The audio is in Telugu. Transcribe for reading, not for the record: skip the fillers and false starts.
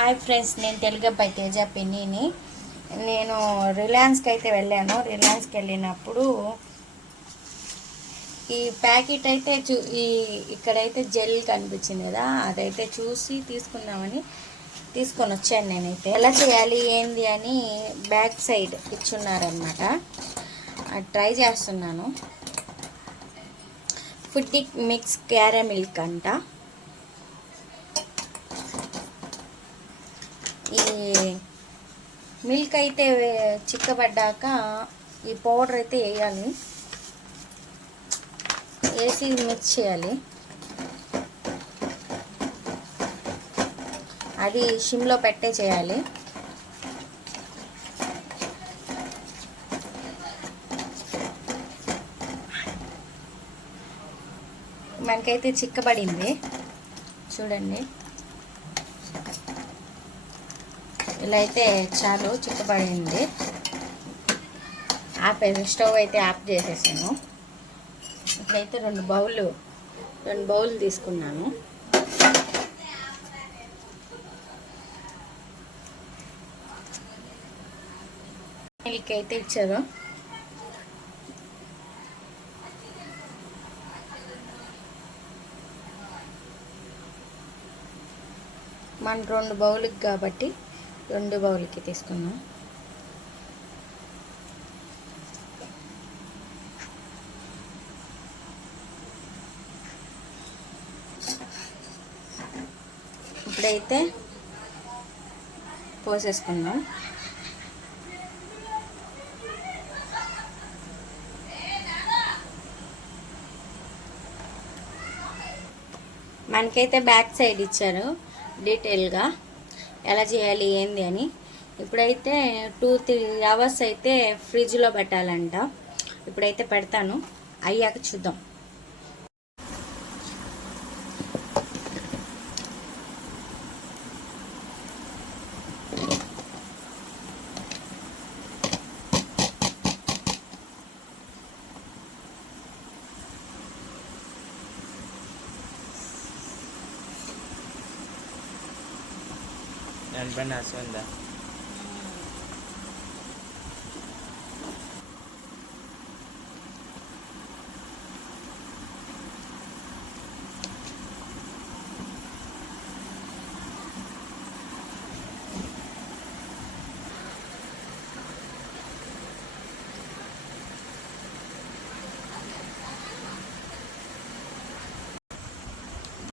హాయ్ ఫ్రెండ్స్, నేను తెలుగబ్బాయి తేజ పిన్నిని. నేను రిలయన్స్కి అయితే వెళ్ళాను. రిలయన్స్కి వెళ్ళినప్పుడు ఈ ప్యాకెట్ అయితే ఇక్కడైతే జెల్ కనిపించింది కదా, అదైతే చూసి తీసుకుందామని తీసుకొని వచ్చాను. నేనైతే ఎలా చేయాలి ఏంది అని బ్యాక్ సైడ్ ఇచ్చున్నారనమాట. అది ట్రై చేస్తున్నాను. ఫుడ్ మిక్స్ క్యారమిల్క్ అంట. ఈ మిల్క్ అయితే చిక్కబడ్డాక ఈ పౌడర్ అయితే వేయాలి. వేసి మిక్స్ చేయాలి. అది సిమ్లో పెట్టే చేయాలి. మనకైతే చిక్కబడింది చూడండి. ఇలా అయితే చాలు, చిక్కబడింది. స్టవ్ అయితే ఆఫ్ చేసేసాను. ఇప్పుడైతే రెండు బౌల్ తీసుకున్నాను. మిల్క్ అయితే ఇచ్చారు. మన 2 బౌల్కి కాబట్టి 2 బౌల్కి తీసుకున్నాం. ఇప్పుడైతే పోసేసుకుందాం. మనకైతే బ్యాక్ సైడ్ ఇచ్చారు డీటెయిల్గా ఎలా చేయాలి ఏంది అని. ఇప్పుడైతే 2-3 అవర్స్ అయితే ఫ్రిడ్జ్లో పెట్టాలంట. ఇప్పుడైతే పెడతాను, అయ్యాక చూద్దాం. Yan ba nasa yun da?